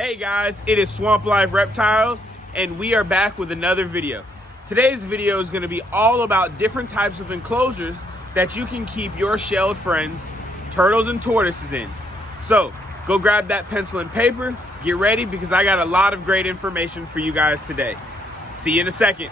Hey guys, it is Swamp Life Reptiles, and we are back with another video. Today's video is going to be all about different types of enclosures that you can keep your shelled friends, turtles and tortoises in. So, go grab that pencil and paper, get ready because I got a lot of great information for you guys today. See you in a second.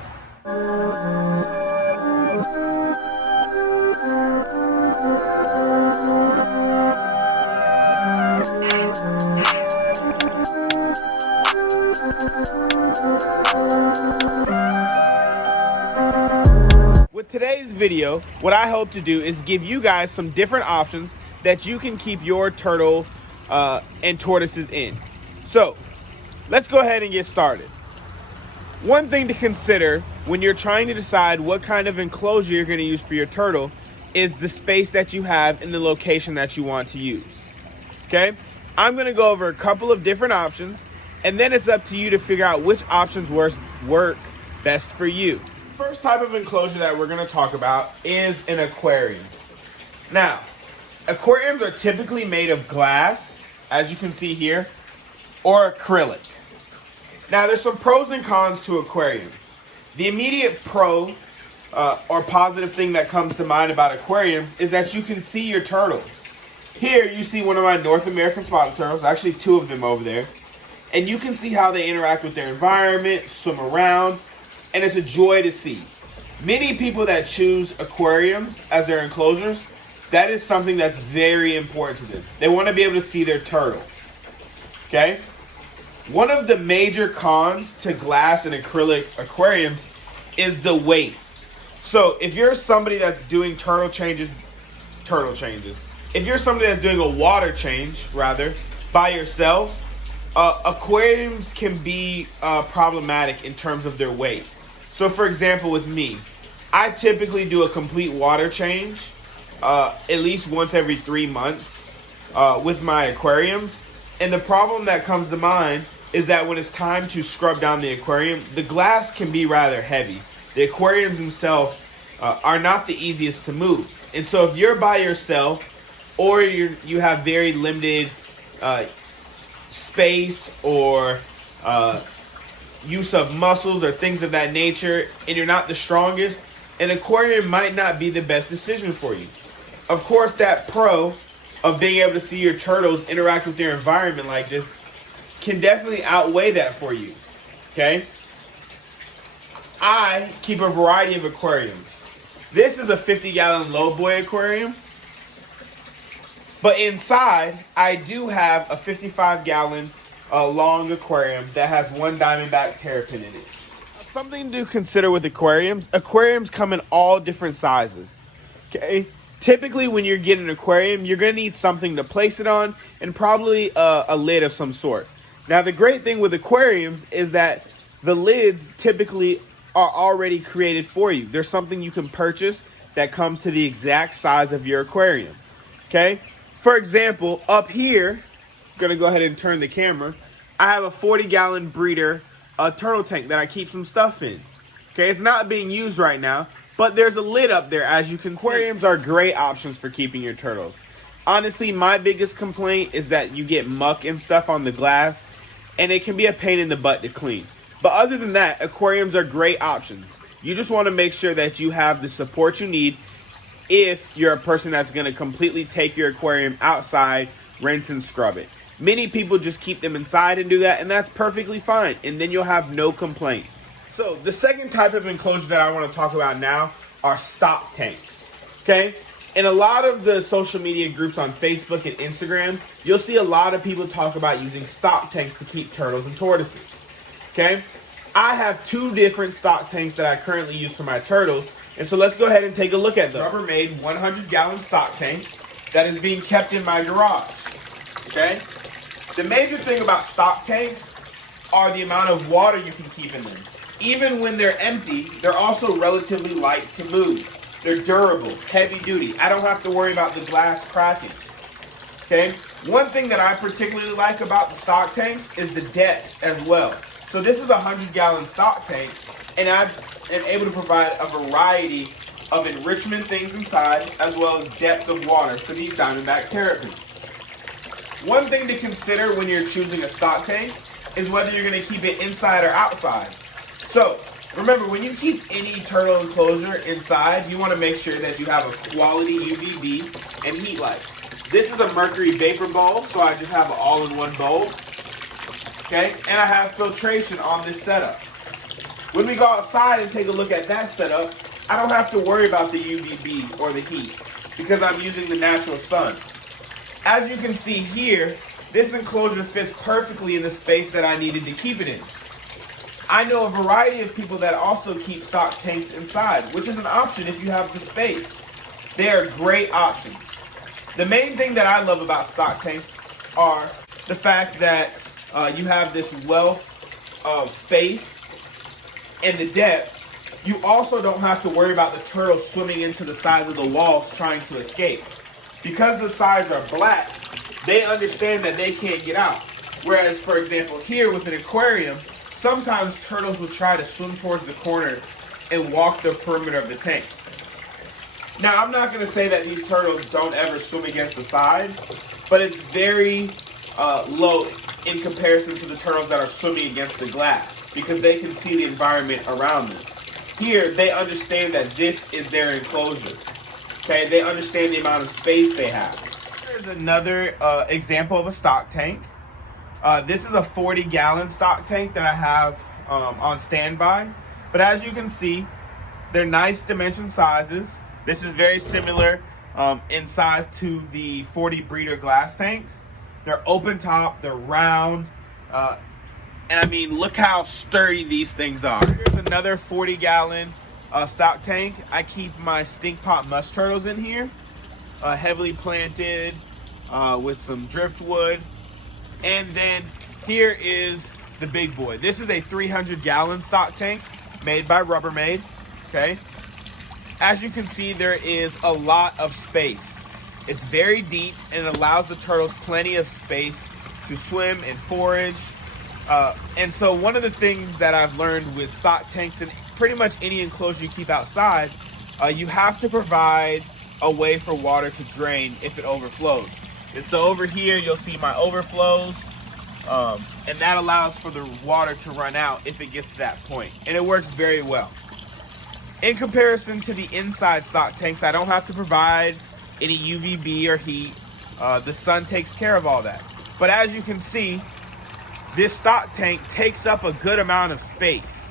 With today's video, what I hope to do is give you guys some different options that you can keep your turtle and tortoises in. So, let's go ahead and get started. One thing to consider when you're trying to decide what kind of enclosure you're going to use for your turtle is the space that you have in the location that you want to use. Okay? I'm going to go over a couple of different options, and then it's up to you to figure out which options work best for you. First type of enclosure that we're going to talk about is an aquarium. Now, aquariums are typically made of glass, as you can see here, or acrylic. Now, there's some pros and cons to aquariums. The immediate pro or positive thing that comes to mind about aquariums is that you can see your turtles. Here, you see one of my North American spotted turtles, actually two of them over there, and you can see how they interact with their environment, swim around, and it's a joy to see. Many people that choose aquariums as their enclosures, that is something that's very important to them. They want to be able to see their turtle. Okay? One of the major cons to glass and acrylic aquariums is the weight. So if you're somebody that's doing turtle changes. If you're somebody that's doing a water change, rather, by yourself, aquariums can be problematic in terms of their weight. So for example, with me, I typically do a complete water change at least once every 3 months with my aquariums. And the problem that comes to mind is that when it's time to scrub down the aquarium, the glass can be rather heavy. The aquariums themselves are not the easiest to move. And so if you're by yourself or you have very limited space or use of muscles or things of that nature, and you're not the strongest, an aquarium might not be the best decision for you. Of course, that pro of being able to see your turtles interact with their environment like this can definitely outweigh that for you. Okay? I keep a variety of aquariums. This is a 50-gallon lowboy aquarium, but inside I do have a 55-gallon long aquarium that has one diamondback terrapin in it. Something to consider with aquariums. Aquariums come in all different sizes. Okay? Typically when you're getting an aquarium, you're going to need something to place it on and probably a lid of some sort. Now the great thing with aquariums is that the lids typically are already created for you. There's something you can purchase that comes to the exact size of your aquarium. Okay? For example, up here, I'm going to go ahead and turn the camera. I have a 40-gallon breeder turtle tank that I keep some stuff in. Okay, it's not being used right now, but there's a lid up there, as you can see. Aquariums are great options for keeping your turtles. Honestly, my biggest complaint is that you get muck and stuff on the glass, and it can be a pain in the butt to clean. But other than that, aquariums are great options. You just want to make sure that you have the support you need if you're a person that's going to completely take your aquarium outside, rinse and scrub it. Many people just keep them inside and do that, and that's perfectly fine, and then you'll have no complaints. So the second type of enclosure that I want to talk about now are stock tanks. Okay? In a lot of the social media groups on Facebook and Instagram, you'll see a lot of people talk about using stock tanks to keep turtles and tortoises. Okay? I have two different stock tanks that I currently use for my turtles, and so let's go ahead and take a look at them. Rubber-made 100-gallon stock tank that is being kept in my garage. Okay? The major thing about stock tanks are the amount of water you can keep in them. Even when they're empty, they're also relatively light to move. They're durable, heavy duty. I don't have to worry about the glass cracking. Okay? One thing that I particularly like about the stock tanks is the depth as well. So this is a 100-gallon stock tank, and I am able to provide a variety of enrichment things inside, as well as depth of water for these diamondback terrapins. One thing to consider when you're choosing a stock tank is whether you're going to keep it inside or outside. So remember, when you keep any turtle enclosure inside, you want to make sure that you have a quality UVB and heat light. This is a mercury vapor bulb, so I just have an all-in-one bulb. Okay, and I have filtration on this setup. When we go outside and take a look at that setup, I don't have to worry about the UVB or the heat because I'm using the natural sun. As you can see here, this enclosure fits perfectly in the space that I needed to keep it in. I know a variety of people that also keep stock tanks inside, which is an option if you have the space. They are great options. The main thing that I love about stock tanks are the fact that you have this wealth of space and the depth. You also don't have to worry about the turtles swimming into the sides of the walls trying to escape. Because the sides are black, they understand that they can't get out. Whereas, for example, here with an aquarium, sometimes turtles will try to swim towards the corner and walk the perimeter of the tank. Now, I'm not going to say that these turtles don't ever swim against the side, but it's very low in comparison to the turtles that are swimming against the glass because they can see the environment around them. Here, they understand that this is their enclosure. Okay, they understand the amount of space they have. Here's another example of a stock tank. This is a 40-gallon stock tank that I have on standby. But as you can see, they're nice dimension sizes. This is very similar in size to the 40 breeder glass tanks. They're open top, they're round, and I mean, look how sturdy these things are. Here's another 40-gallon stock tank. I keep my stink pot mush turtles in here, heavily planted with some driftwood. And then here is the big boy. This is a 300-gallon stock tank made by Rubbermaid. Okay. As you can see, there is a lot of space. It's very deep and it allows the turtles plenty of space to swim and forage. And so one of the things that I've learned with stock tanks and pretty much any enclosure you keep outside, you have to provide a way for water to drain if it overflows. And so over here, you'll see my overflows, and that allows for the water to run out if it gets to that point. And it works very well. In comparison to the inside stock tanks, I don't have to provide any UVB or heat. The sun takes care of all that. But as you can see, this stock tank takes up a good amount of space.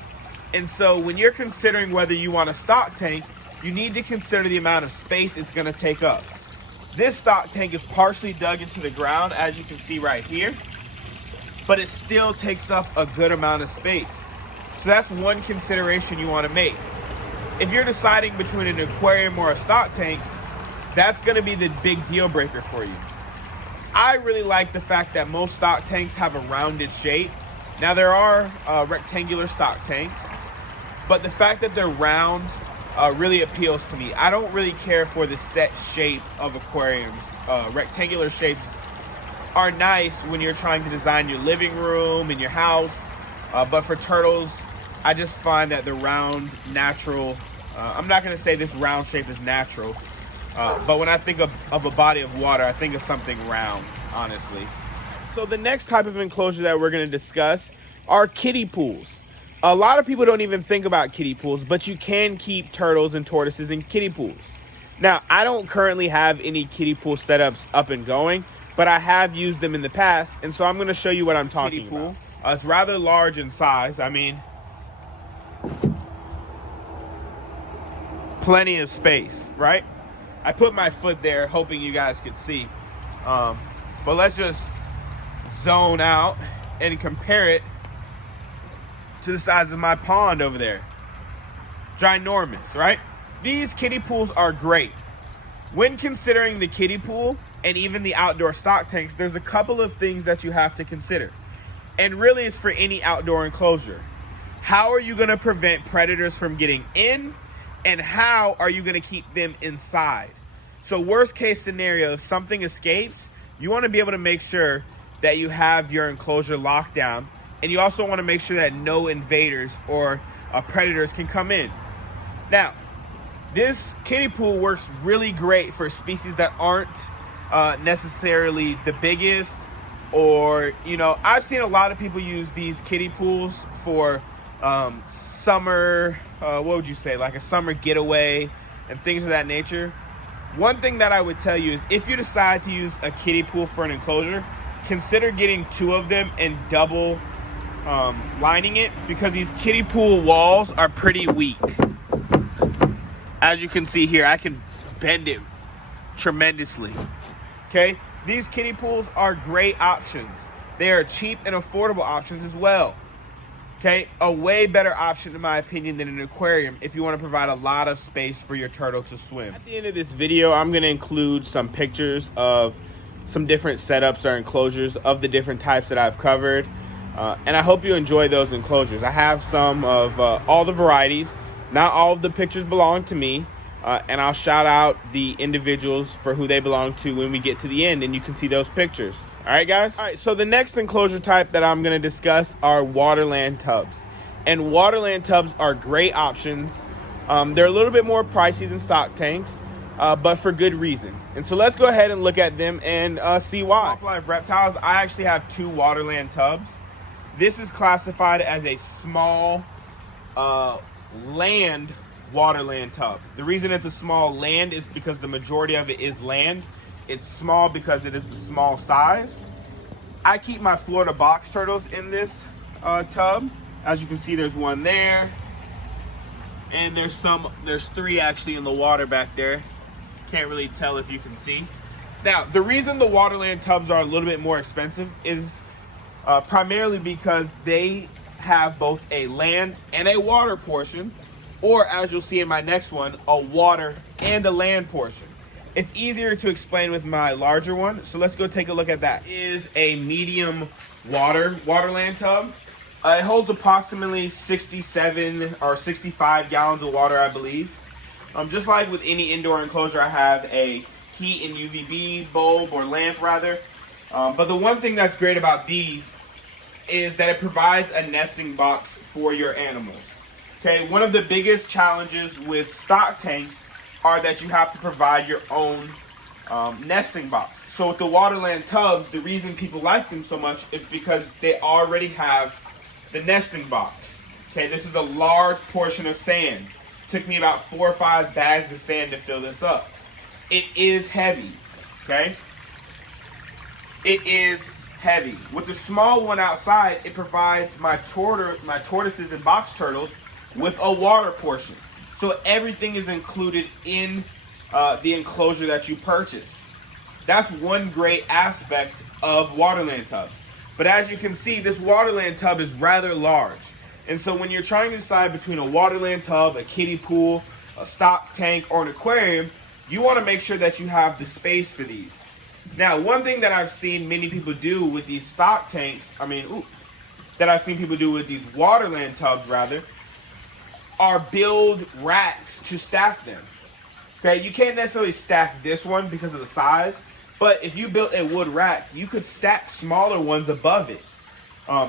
And so when you're considering whether you want a stock tank, you need to consider the amount of space it's going to take up. This stock tank is partially dug into the ground, as you can see right here, but it still takes up a good amount of space. So that's one consideration you want to make. If you're deciding between an aquarium or a stock tank, that's going to be the big deal breaker for you. I really like the fact that most stock tanks have a rounded shape. Now there are rectangular stock tanks, but the fact that they're round really appeals to me. I don't really care for the set shape of aquariums. Rectangular shapes are nice when you're trying to design your living room and your house, but for turtles, I just find that the round, natural, I'm not going to say this round shape is natural, but when I think of a body of water, I think of something round, honestly. So the next type of enclosure that we're going to discuss are kiddie pools. A lot of people don't even think about kiddie pools, but you can keep turtles and tortoises in kiddie pools. Now, I don't currently have any kiddie pool setups up and going, but I have used them in the past, and so I'm going to show you what I'm talking about. It's rather large in size. I mean, plenty of space, right? I put my foot there hoping you guys could see. But let's just zone out and compare it to the size of my pond over there. Ginormous, right? These kiddie pools are great. When considering the kiddie pool and even the outdoor stock tanks, there's a couple of things that you have to consider. And really it's for any outdoor enclosure. How are you going to prevent predators from getting in? And how are you going to keep them inside? So worst case scenario, if something escapes, you want to be able to make sure that you have your enclosure locked down. And you also want to make sure that no invaders or predators can come in. Now, this kiddie pool works really great for species that aren't necessarily the biggest, or, you know, I've seen a lot of people use these kiddie pools for summer, what would you say, like a summer getaway and things of that nature. One thing that I would tell you is if you decide to use a kiddie pool for an enclosure, consider getting 2 of them and double lining it, because these kiddie pool walls are pretty weak. As you can see here, I can bend it tremendously. Okay, these kiddie pools are great options. They are cheap and affordable options as well. Okay, a way better option in my opinion than an aquarium if you want to provide a lot of space for your turtle to swim. At the end of this video, I'm going to include some pictures of some different setups or enclosures of the different types that I've covered. And I hope you enjoy those enclosures. I have some of all the varieties. Not all of the pictures belong to me. And I'll shout out the individuals for who they belong to when we get to the end and you can see those pictures. All right, guys? All right, so the next enclosure type that I'm gonna discuss are waterland tubs. And waterland tubs are great options. They're a little bit more pricey than stock tanks, but for good reason. And so let's go ahead and look at them and see why. Top Life Reptiles, I actually have 2 waterland tubs. This is classified as a small land waterland tub. The reason it's a small land is because the majority of it is land. It's small because it is the small size. I keep my Florida box turtles in this tub. As you can see, there's one there, and there's 3 actually in the water back there. Can't really tell if you can see. Now, the reason the waterland tubs are a little bit more expensive is primarily because they have both a land and a water portion, or as you'll see in my next one, a water and a land portion. It's easier to explain with my larger one, so let's go take a look at that. It is a medium waterland tub. It holds approximately 67 or 65 gallons of water, I believe. Just like with any indoor enclosure, I have a heat and UVB bulb, or lamp rather. But the one thing that's great about these is that it provides a nesting box for your animals. Okay, one of the biggest challenges with stock tanks are that you have to provide your own nesting box. So with the waterland tubs, the reason people like them so much is because they already have the nesting box. Okay, this is a large portion of sand. Took me about 4 or 5 bags of sand to fill this up. It is heavy, okay? It is heavy. With the small one outside, it provides my tortoises and box turtles with a water portion. So everything is included in the enclosure that you purchase. That's one great aspect of waterland tubs. But as you can see, this waterland tub is rather large. And so when you're trying to decide between a waterland tub, a kiddie pool, a stock tank, or an aquarium, you want to make sure that you have the space for these. Now, one thing that I've seen many people do with these stock tanks, that I've seen people do with these waterland tubs rather, are build racks to stack them. Okay, you can't necessarily stack this one because of the size, but if you built a wood rack, you could stack smaller ones above it.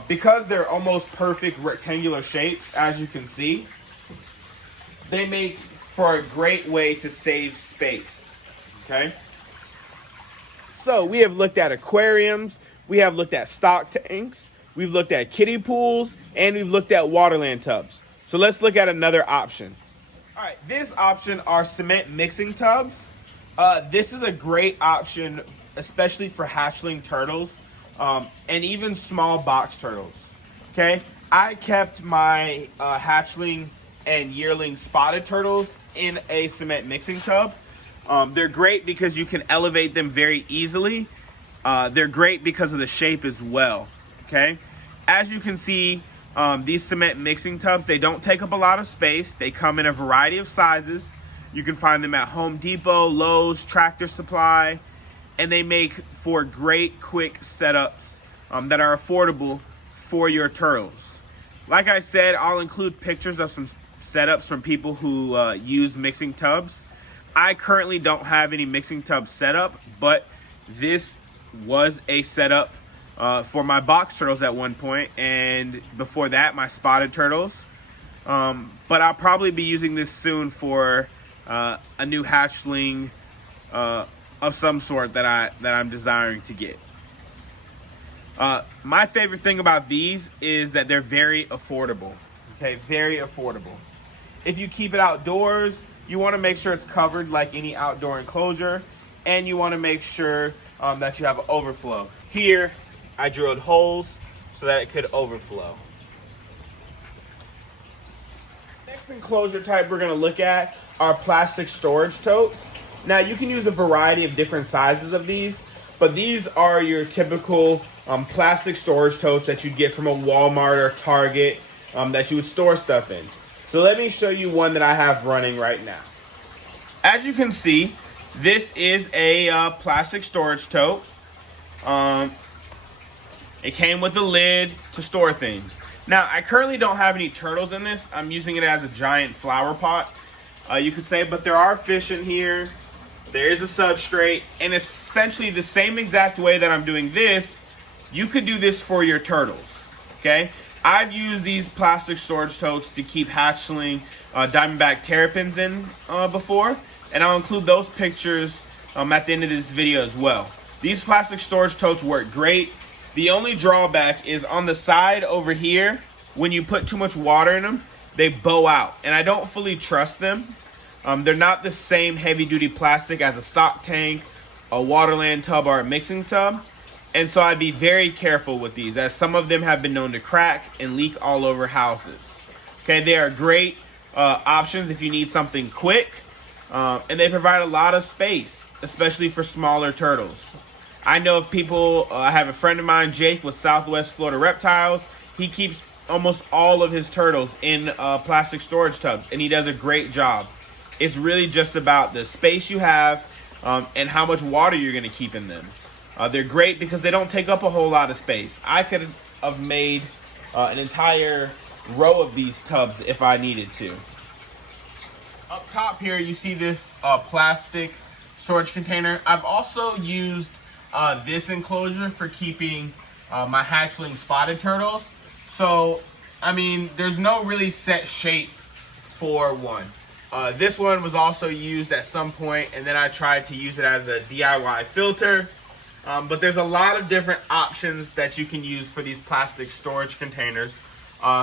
Because they're almost perfect rectangular shapes, as you can see, they make for a great way to save space. Okay, so we have looked at aquariums, we have looked at stock tanks, we've looked at kiddie pools, and we've looked at waterland tubs. So let's look at another option. All right, this option are cement mixing tubs. This is a great option, especially for hatchling turtles, and even small box turtles. Okay, I kept my hatchling and yearling spotted turtles in a cement mixing tub. They're great because you can elevate them very easily. They're great because of the shape as well. Okay, as you can see, these cement mixing tubs, they don't take up a lot of space. They come in a variety of sizes. You can find them at Home Depot, Lowe's, Tractor Supply, and they make for great quick setups that are affordable for your turtles. Like I said, I'll include pictures of some setups from people who use mixing tubs. I currently don't have any mixing tub setup, but this was a setup for my box turtles at one point, and before that my spotted turtles. But I'll probably be using this soon for a new hatchling of some sort that I'm desiring to get. My favorite thing about these is that they're very affordable. Okay, very affordable. If you keep it outdoors, you want to make sure it's covered like any outdoor enclosure, and you want to make sure that you have an overflow. Here, I drilled holes so that it could overflow. Next enclosure type we're going to look at are plastic storage totes. Now, you can use a variety of different sizes of these, but these are your typical plastic storage totes that you'd get from a Walmart or Target that you would store stuff in. So let me show you one that I have running right now. As you can see, this is a plastic storage tote. It came with a lid to store things. Now, I currently don't have any turtles in this. I'm using it as a giant flower pot, you could say, but there are fish in here. There is a substrate, and essentially the same exact way that I'm doing this, you could do this for your turtles, okay? I've used these plastic storage totes to keep hatchling diamondback terrapins in before, and I'll include those pictures at the end of this video as well. These plastic storage totes work great. The only drawback is on the side over here, when you put too much water in them, they bow out, and I don't fully trust them. They're not the same heavy-duty plastic as a stock tank, a waterland tub, or a mixing tub. And so I'd be very careful with these, as some of them have been known to crack and leak all over houses. Okay, they are great options if you need something quick, and they provide a lot of space, especially for smaller turtles. I know of people, I have a friend of mine, Jake, with Southwest Florida Reptiles. He keeps almost all of his turtles in plastic storage tubs, and he does a great job. It's really just about the space you have and how much water you're going to keep in them. They're great because they don't take up a whole lot of space. I could have made an entire row of these tubs if I needed to. Up top here, you see this plastic storage container. I've also used this enclosure for keeping my hatchling spotted turtles. So, I mean, there's no really set shape for one. This one was also used at some point, and then I tried to use it as a DIY filter. But there's a lot of different options that you can use for these plastic storage containers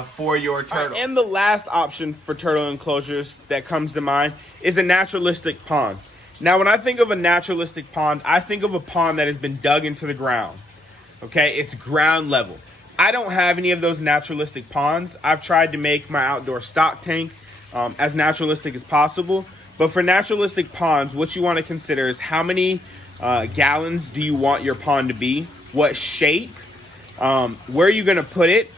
for your turtle. And the last option for turtle enclosures that comes to mind is a naturalistic pond. Now, when I think of a naturalistic pond, I think of a pond that has been dug into the ground. Okay, it's ground level. I don't have any of those naturalistic ponds. I've tried to make my outdoor stock tank as naturalistic as possible. But for naturalistic ponds, what you want to consider is how many gallons do you want your pond to be? What shape? Where are you going to put it?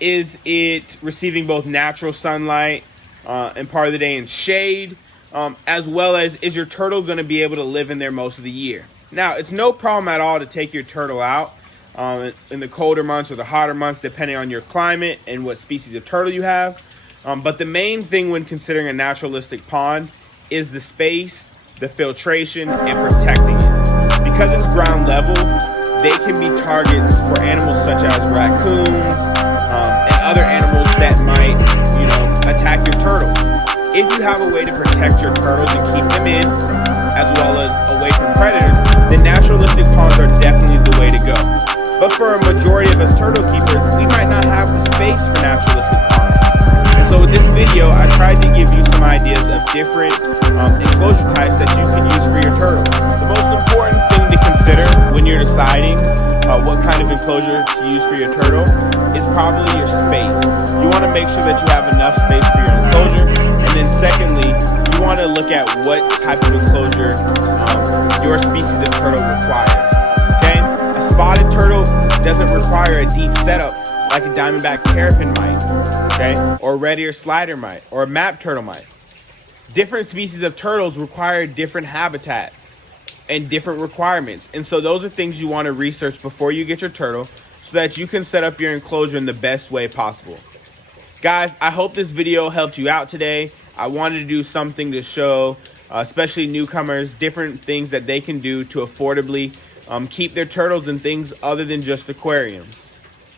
Is it receiving both natural sunlight and part of the day in shade? As well as, is your turtle going to be able to live in there most of the year? Now, it's no problem at all to take your turtle out in the colder months or the hotter months, depending on your climate and what species of turtle you have. But the main thing when considering a naturalistic pond is the space, the filtration, and protecting it. Because it's ground level, they can be targets for animals such as raccoons and other animals that might, attack your turtle. If you have a way to protect your turtles and keep them in, as well as away from predators, then naturalistic ponds are definitely the way to go. But for a majority of us turtle keepers, we might not have the space for naturalistic ponds. And so with this video, I tried to give you some ideas of different enclosure types that you can use for your turtles. The most important thing to consider when you're deciding what kind of enclosure to use for your turtle is probably your space. You want to make sure that you have enough space for your enclosure. And then secondly, you want to look at what type of enclosure your species of turtle requires. Okay? A spotted turtle doesn't require a deep setup like a diamondback terrapin might, okay? Or a red ear slider might, or a map turtle might. Different species of turtles require different habitats and different requirements. And so those are things you want to research before you get your turtle so that you can set up your enclosure in the best way possible. Guys, I hope this video helped you out today. I wanted to do something to show, especially newcomers, different things that they can do to affordably keep their turtles in things other than just aquariums.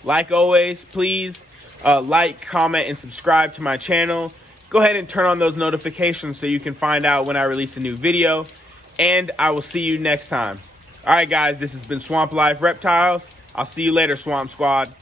Like always, please like, comment, and subscribe to my channel. Go ahead and turn on those notifications so you can find out when I release a new video. and I will see you next time. All right, guys, this has been Swamp Life Reptiles. I'll see you later, Swamp Squad.